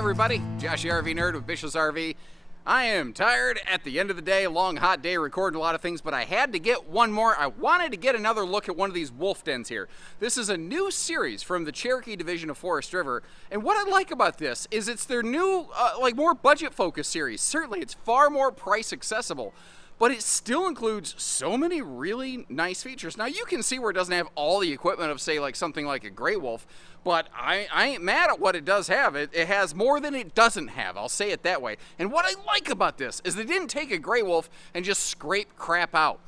everybody, Josh the RV Nerd with Bish's RV. I am tired at the end of the day, long hot day, recording a lot of things, but I had to get one more. I wanted to get another look at one of these wolf dens here. This is a new series from the Cherokee division of Forest River, and what I like about this is it's their new, more budget-focused series. Certainly, it's far more price accessible, but it still includes so many really nice features. Now, you can see where it doesn't have all the equipment of, say, like something like a gray wolf, but I ain't mad at what it does have. It has more than it doesn't have, I'll say it that way. And what I like about this is they didn't take a gray wolf and just scrape crap out.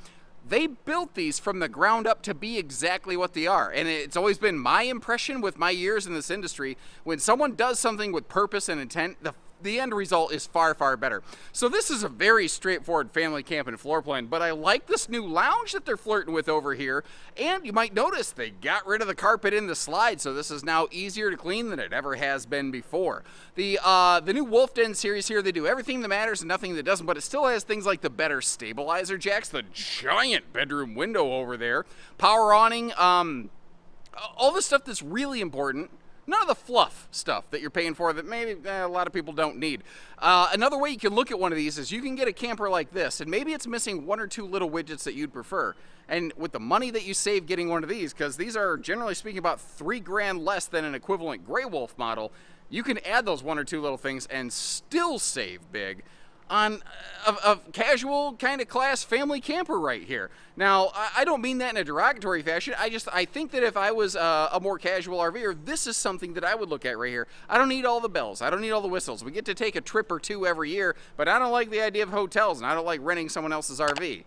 They built these from the ground up to be exactly what they are. And it's always been my impression with my years in this industry, when someone does something with purpose and intent, the end result is far, far better. So this is a very straightforward family camping floor plan, but I like this new lounge that they're flirting with over here. And you might notice they got rid of the carpet in the slide, so this is now easier to clean than it ever has been before. The new Wolf Den series here, they do everything that matters and nothing that doesn't, but it still has things like the better stabilizer jacks, the giant bedroom window over there, power awning, all the stuff that's really important. None of the fluff stuff that you're paying for that maybe a lot of people don't need. Another way you can look at one of these is you can get a camper like this, and maybe it's missing one or two little widgets that you'd prefer. And with the money that you save getting one of these, because these are generally speaking about $3,000 less than an equivalent Gray Wolf model, you can add those one or two little things and still save big on a casual kind of class family camper right here. Now, I don't mean that in a derogatory fashion. I think that if I was a more casual RVer, this is something that I would look at right here. I don't need all the bells. I don't need all the whistles. We get to take a trip or two every year, but I don't like the idea of hotels, and I don't like renting someone else's RV.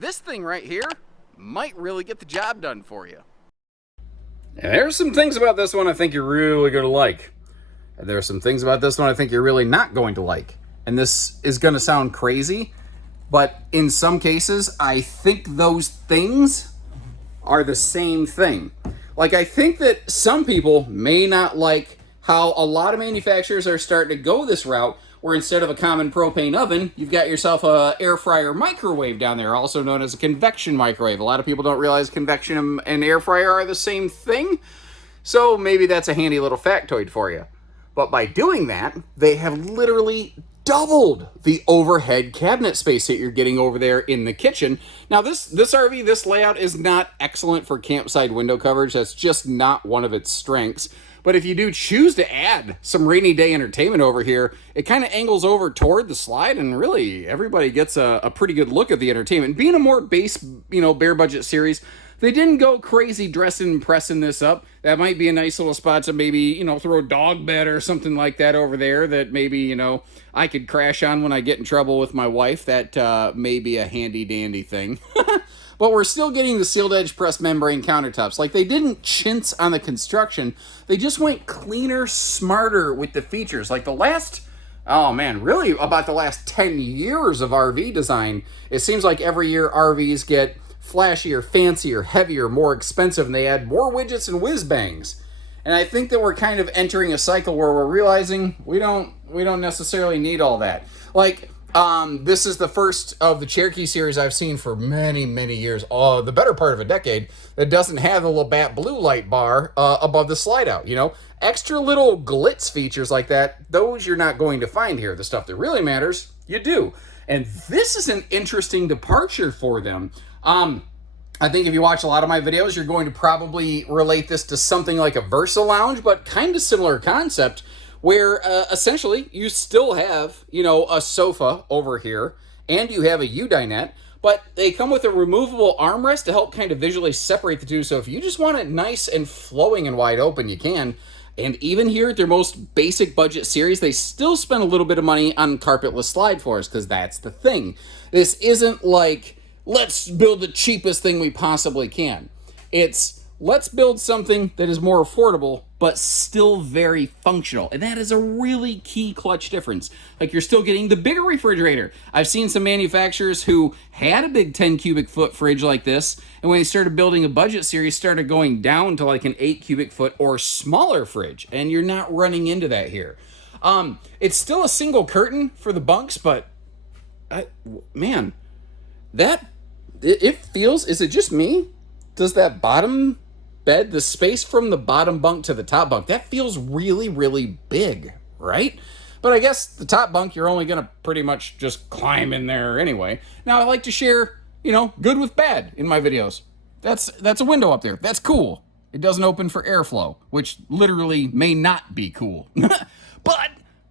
This thing right here might really get the job done for you. And there's some things about this one I think you're really going to like. And there are some things about this one I think you're really not going to like. And this is going to sound crazy, but in some cases, I think those things are the same thing. Like, I think that some people may not like how a lot of manufacturers are starting to go this route, where instead of a common propane oven, you've got yourself a air fryer microwave down there, also known as a convection microwave. A lot of people don't realize convection and air fryer are the same thing, so maybe that's a handy little factoid for you. But by doing that, they have literally doubled the overhead cabinet space that you're getting over there in the kitchen. Now, this RV, this layout is not excellent for campsite window coverage. That's just not one of its strengths. But if you do choose to add some rainy day entertainment over here, it kind of angles over toward the slide, and really everybody gets a pretty good look at the entertainment. Being a more base, bare budget series, they didn't go crazy dressing and pressing this up. That might be a nice little spot to maybe, throw a dog bed or something like that over there that maybe, I could crash on when I get in trouble with my wife. That may be a handy dandy thing. But we're still getting the sealed edge pressed membrane countertops. Like, they didn't chintz on the construction. They just went cleaner, smarter with the features. Like really about the last 10 years of RV design, it seems like every year RVs get flashier, fancier, heavier, more expensive, and they add more widgets and whiz bangs. And I think that we're kind of entering a cycle where we're realizing we don't necessarily need all that. Like, this is the first of the Cherokee series I've seen for many, many years, the better part of a decade, that doesn't have the Labatt blue light bar above the slide out, Extra little glitz features like that, those you're not going to find here. The stuff that really matters, you do. And this is an interesting departure for them. I think if you watch a lot of my videos, you're going to probably relate this to something like a Versa Lounge, but kind of similar concept, where essentially you still have, a sofa over here, and you have a U-dinette, but they come with a removable armrest to help kind of visually separate the two. So if you just want it nice and flowing and wide open, you can. And even here at their most basic budget series, they still spend a little bit of money on carpetless slide floors, because that's the thing. This isn't like, let's build the cheapest thing we possibly can. It's, let's build something that is more affordable, but still very functional. And that is a really key clutch difference. Like, you're still getting the bigger refrigerator. I've seen some manufacturers who had a big 10 cubic foot fridge like this, and when they started building a budget series, started going down to like an 8 cubic foot or smaller fridge. And you're not running into that here. It's still a single curtain for the bunks, but man, it feels, is it just me? Does that bed, the space from the bottom bunk to the top bunk, that feels really, really big right? But I guess the top bunk, you're only going to pretty much just climb in there anyway. Now, I like to share, good with bad in my videos. That's a window up there. That's cool. It doesn't open for airflow, which literally may not be cool. But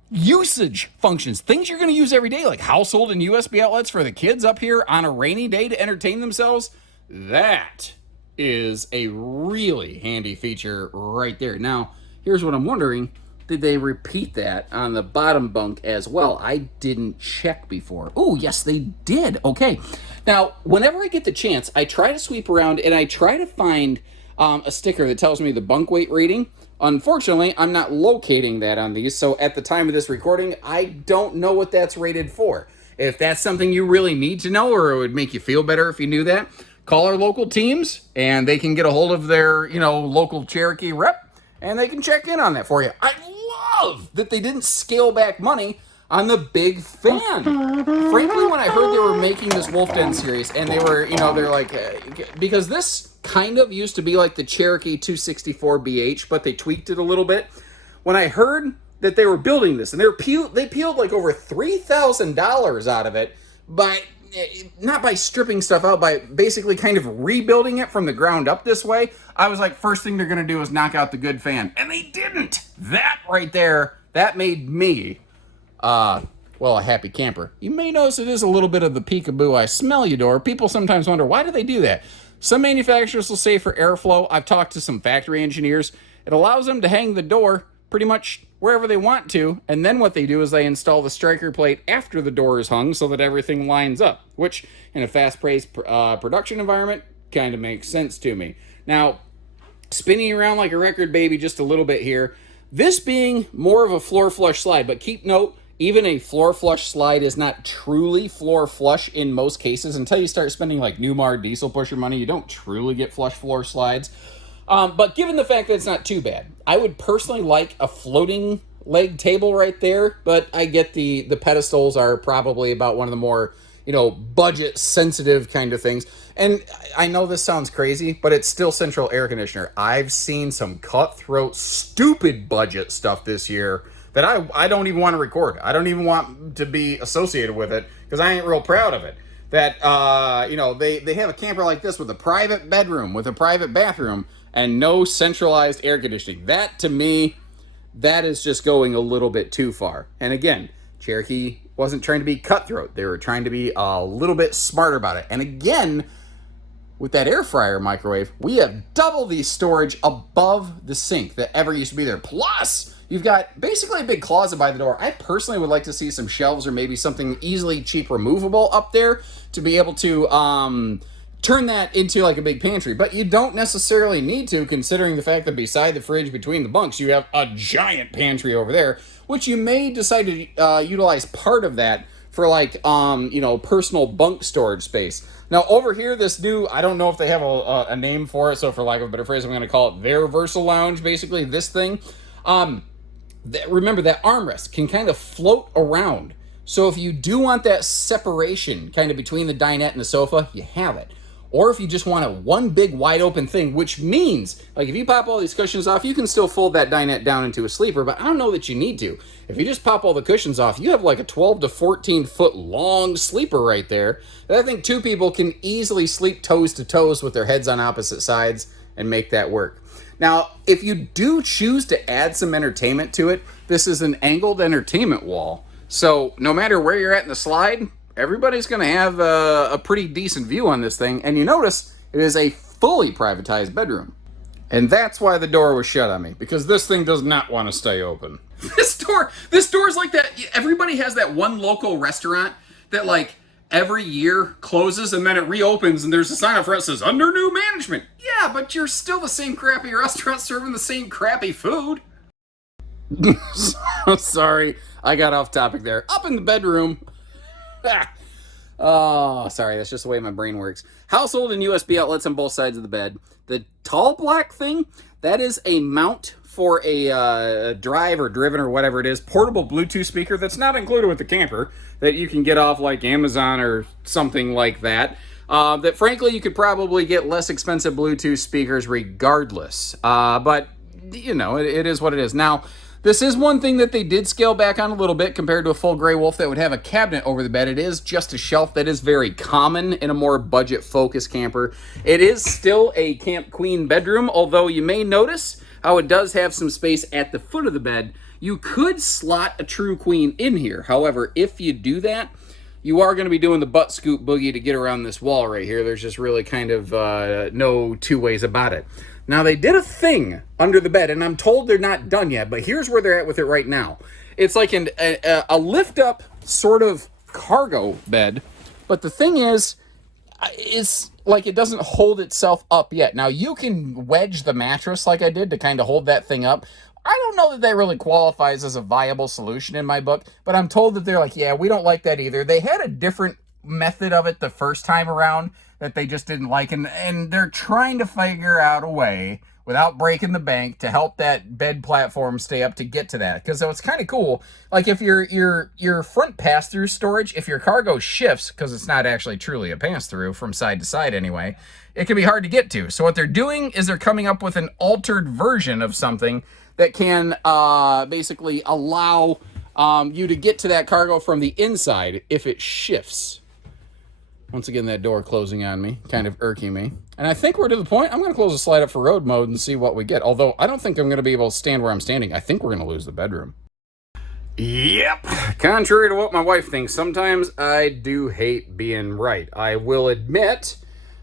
usage functions, things you're going to use every day, like household and USB outlets for the kids up here on a rainy day to entertain themselves, that is a really handy feature right there. Now, here's what I'm wondering. Did they repeat that on the bottom bunk as well? I didn't check before. Oh, yes, they did. Okay. Now, whenever I get the chance, I try to sweep around and I try to find a sticker that tells me the bunk weight rating. Unfortunately, I'm not locating that on these, so at the time of this recording, I don't know what that's rated for. If that's something you really need to know, or it would make you feel better if you knew that, call our local teams, and they can get a hold of their, local Cherokee rep, and they can check in on that for you. I love that they didn't scale back money on the big fan. Frankly, when I heard they were making this Wolf Den series, and they were, they're like, because this kind of used to be like the Cherokee 264 BH, but they tweaked it a little bit. When I heard that they were building this, and they peeled like over $3,000 out of it, not by stripping stuff out, by basically kind of rebuilding it from the ground up this way, I was like, first thing they're going to do is knock out the good fan. And they didn't. That right there, that made me, a happy camper. You may notice it is a little bit of the peekaboo, I smell you door. People sometimes wonder, why do they do that? Some manufacturers will say for airflow. I've talked to some factory engineers. It allows them to hang the door pretty much wherever they want to, and then what they do is they install the striker plate after the door is hung so that everything lines up, which in a fast-paced production environment kind of makes sense to me. Now, spinning around like a record baby just a little bit here, this being more of a floor flush slide, but keep note, even a floor flush slide is not truly floor flush in most cases. Until you start spending like Newmar diesel pusher money, you don't truly get flush floor slides. But given the fact that it's not too bad, I would personally like a floating leg table right there, but I get the pedestals are probably about one of the more, budget sensitive kind of things. And I know this sounds crazy, but it's still central air conditioner. I've seen some cutthroat, stupid budget stuff this year that I don't even want to record. I don't even want to be associated with it because I ain't real proud of it. That, they have a camper like this with a private bedroom, with a private bathroom, and no centralized air conditioning. That, to me, that is just going a little bit too far. And again, Cherokee wasn't trying to be cutthroat. They were trying to be a little bit smarter about it. And again, with that air fryer microwave, we have double the storage above the sink that ever used to be there. Plus, you've got basically a big closet by the door. I personally would like to see some shelves or maybe something easily cheap removable up there to be able to turn that into like a big pantry. But you don't necessarily need to, considering the fact that beside the fridge between the bunks, you have a giant pantry over there, which you may decide to utilize part of that for like, personal bunk storage space. Now over here, this new, I don't know if they have a name for it, so for lack of a better phrase, I'm going to call it their Versa Lounge, basically this thing. Remember that armrest can kind of float around. So if you do want that separation kind of between the dinette and the sofa, you have it. Or if you just want a one big wide open thing, which means, like if you pop all these cushions off, you can still fold that dinette down into a sleeper, but I don't know that you need to. If you just pop all the cushions off, you have like a 12 to 14 foot long sleeper right there that I think two people can easily sleep toes to toes with their heads on opposite sides and make that work. Now, if you do choose to add some entertainment to it, this is an angled entertainment wall. So no matter where you're at in the slide, everybody's going to have a pretty decent view on this thing. And you notice it is a fully privatized bedroom. And that's why the door was shut on me, because this thing does not want to stay open. This door is like that. Everybody has that one local restaurant that like every year closes and then it reopens and there's a sign up front that says under new management. Yeah, but you're still the same crappy restaurant serving the same crappy food. Sorry, I got off topic there. Up in the bedroom. Oh, sorry, that's just the way my brain works. Household and USB outlets on both sides of the bed. The tall black thing, that is a mount for a drive or driven or whatever it is, portable Bluetooth speaker that's not included with the camper, that you can get off like Amazon or something like that. That frankly, you could probably get less expensive Bluetooth speakers regardless. But, it is what it is. Now, This is one thing that they did scale back on a little bit compared to a full gray wolf that would have a cabinet over the bed. It is just a shelf. That is very common in a more budget-focused camper. It is still a Camp Queen bedroom, although you may notice how it does have some space at the foot of the bed. You could slot a true queen in here. However, if you do that, you are going to be doing the butt scoop boogie to get around this wall right here. There's just really kind of no two ways about it. Now, they did a thing under the bed, and I'm told they're not done yet, but here's where they're at with it right now. It's like a lift-up sort of cargo bed, but the thing is like it doesn't hold itself up yet. Now, you can wedge the mattress like I did to kind of hold that thing up. I don't know that that really qualifies as a viable solution in my book, but I'm told that they're like, yeah, we don't like that either. They had a different method of it the first time around that they just didn't like, and they're trying to figure out a way without breaking the bank to help that bed platform stay up to get to that. Because it's kind of cool. Like if your front pass-through storage, if your cargo shifts, because it's not actually truly a pass-through from side to side anyway, it can be hard to get to. So what they're doing is they're coming up with an altered version of something that can basically allow you to get to that cargo from the inside if it shifts. Once again, that door closing on me, kind of irking me. And I think we're to the point, I'm going to close the slide up for road mode and see what we get. Although, I don't think I'm going to be able to stand where I'm standing. I think we're going to lose the bedroom. Yep. Contrary to what my wife thinks, sometimes I do hate being right. I will admit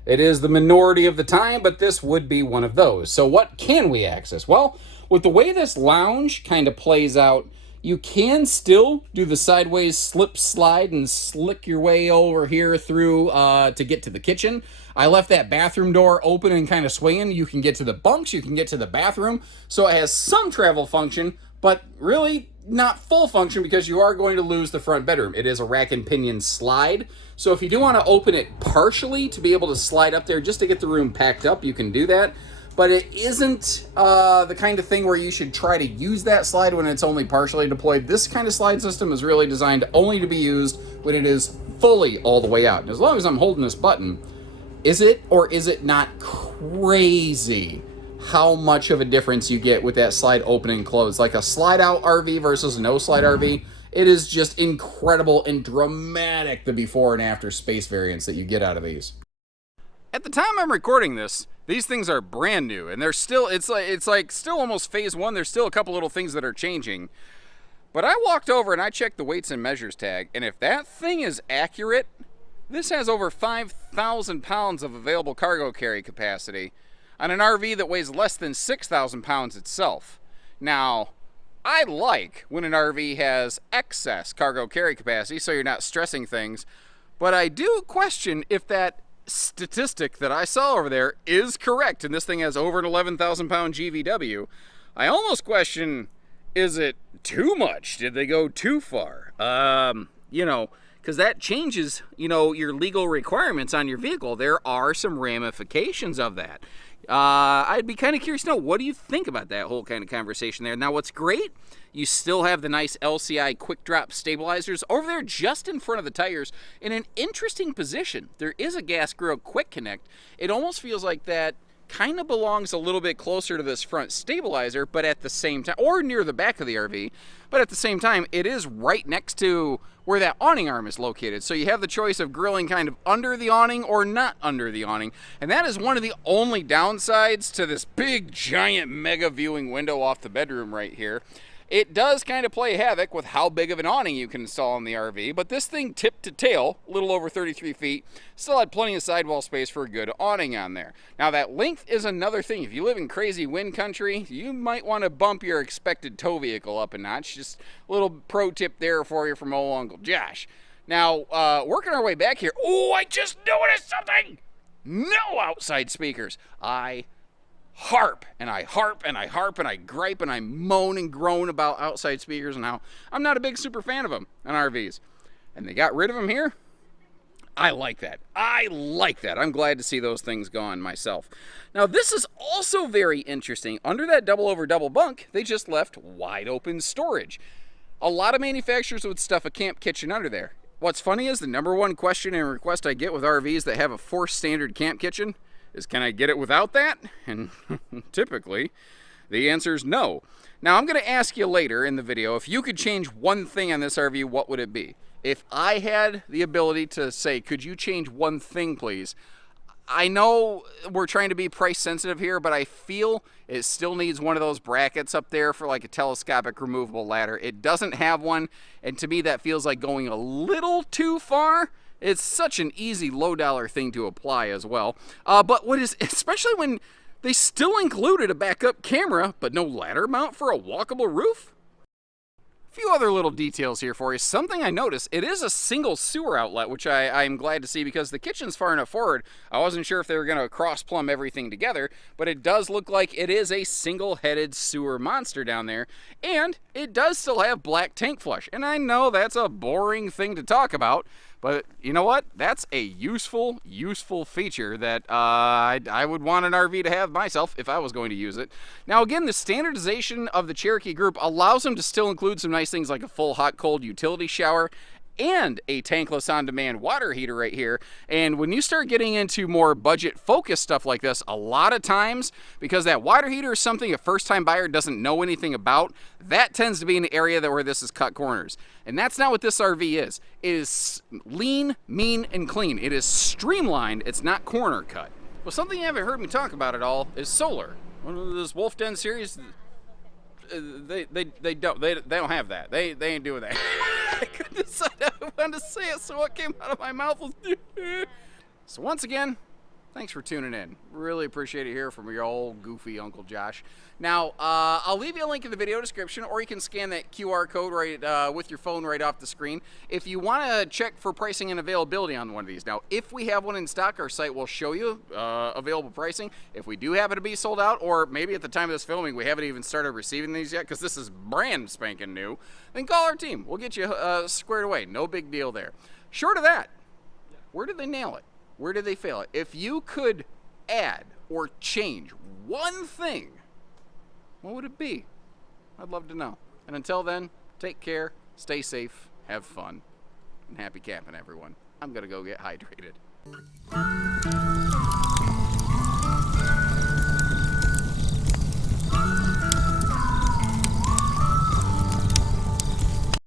it is the minority of the time, but this would be one of those. So what can we access? Well, with the way this lounge kind of plays out, you can still do the sideways slip slide and slick your way over here through to get to the kitchen. I left that bathroom door open and kind of swinging. You can get to the bunks, you can get to the bathroom. So it has some travel function, but really not full function because you are going to lose the front bedroom. It is a rack and pinion slide. So if you do want to open it partially to be able to slide up there just to get the room packed up, you can do that. But it isn't the kind of thing where you should try to use that slide when it's only partially deployed. This kind of slide system is really designed only to be used when it is fully all the way out. And as long as I'm holding this button, is it or is it not crazy how much of a difference you get with that slide open and close? Like a slide out RV versus no slide RV, it is just incredible and dramatic, the before and after space variance that you get out of these. At the time I'm recording this, these things are brand new, and they're still, it's like still almost phase one. There's still a couple little things that are changing. But I walked over and I checked the weights and measures tag, and if that thing is accurate, this has over 5,000 pounds of available cargo carry capacity on an RV that weighs less than 6,000 pounds itself. Now, I like when an RV has excess cargo carry capacity, so you're not stressing things, but I do question if that statistic that I saw over there is correct, and this thing has over an 11,000 pound GVW. I almost question, is it too much? Did they go too far? Because that changes, your legal requirements on your vehicle. There are some ramifications of that. I'd be kind of curious to know, what do you think about that whole kind of conversation there? Now, what's great, you still have the nice LCI quick drop stabilizers over there just in front of the tires in an interesting position. There is a gas grill quick connect. It almost feels like that kind of belongs a little bit closer to this front stabilizer, but at the same time, or near the back of the RV, but at the same time, it is right next to where that awning arm is located. So you have the choice of grilling kind of under the awning or not under the awning. And that is one of the only downsides to this big, giant, mega viewing window off the bedroom right here. It does kind of play havoc with how big of an awning you can install in the RV, but this thing tipped to tail, a little over 33 feet, still had plenty of sidewall space for a good awning on there. Now that length is another thing. If you live in crazy wind country, you might want to bump your expected tow vehicle up a notch. Just a little pro tip there for you from old Uncle Josh. Now, working our way back here, I just noticed something! No outside speakers. I harp and I gripe and I moan and groan about outside speakers and how I'm not a big super fan of them on RVs. And they got rid of them here. I like that. I'm glad to see those things gone myself. Now, this is also very interesting. Under that double over double bunk, they just left wide open storage. A lot of manufacturers would stuff a camp kitchen under there. What's funny is the number one question and request I get with RVs that have a forced standard camp kitchen is, can I get it without that? And typically, The answer is no. Now, I'm going to ask you later in the video, if you could change one thing on this RV, what would it be? If I had the ability to say, could you change one thing, please? I know we're trying to be price sensitive here, but I feel it still needs one of those brackets up there for like a telescopic removable ladder. It doesn't have one, and to me that feels like going a little too far. It's such an easy low dollar thing to apply as well. But what is, especially when they still included a backup camera, but no ladder mount for a walkable roof? A few other little details here for you. Something I noticed, it is a single sewer outlet, which I'm glad to see because the kitchen's far enough forward. I wasn't sure if they were going to cross-plumb everything together, but it does look like it is a single-headed sewer monster down there, and it does still have black tank flush. And I know that's a boring thing to talk about, but you know what? That's a useful feature that I would want an RV to have myself if I was going to use it. Now again, the standardization of the Cherokee group allows them to still include some nice things like a full hot-cold utility shower and a tankless on-demand water heater right here. And when you start getting into more budget-focused stuff like this, a lot of times, because that water heater is something a first-time buyer doesn't know anything about, that tends to be an area where this is cut corners. And that's not what this RV is. It is lean, mean, and clean. It is streamlined. It's not corner cut. Well, something you haven't heard me talk about at all is solar. One of this Wolf Den series, they don't have that. They ain't doing that. I couldn't decide how I wanted to say it, so what came out of my mouth was So once again, thanks for tuning in. Really appreciate it here from your old goofy Uncle Josh. Now, I'll leave you a link in the video description, or you can scan that QR code right with your phone right off the screen if you want to check for pricing and availability on one of these. Now, if we have one in stock, our site will show you available pricing. If we do happen to be sold out, or maybe at the time of this filming we haven't even started receiving these yet because this is brand spanking new, then call our team. We'll get you squared away. No big deal there. Short of that, where did they nail it? Where did they fail it? If you could add or change one thing, what would it be? I'd love to know. And until then, take care, stay safe, have fun, and happy camping, everyone. I'm gonna go get hydrated.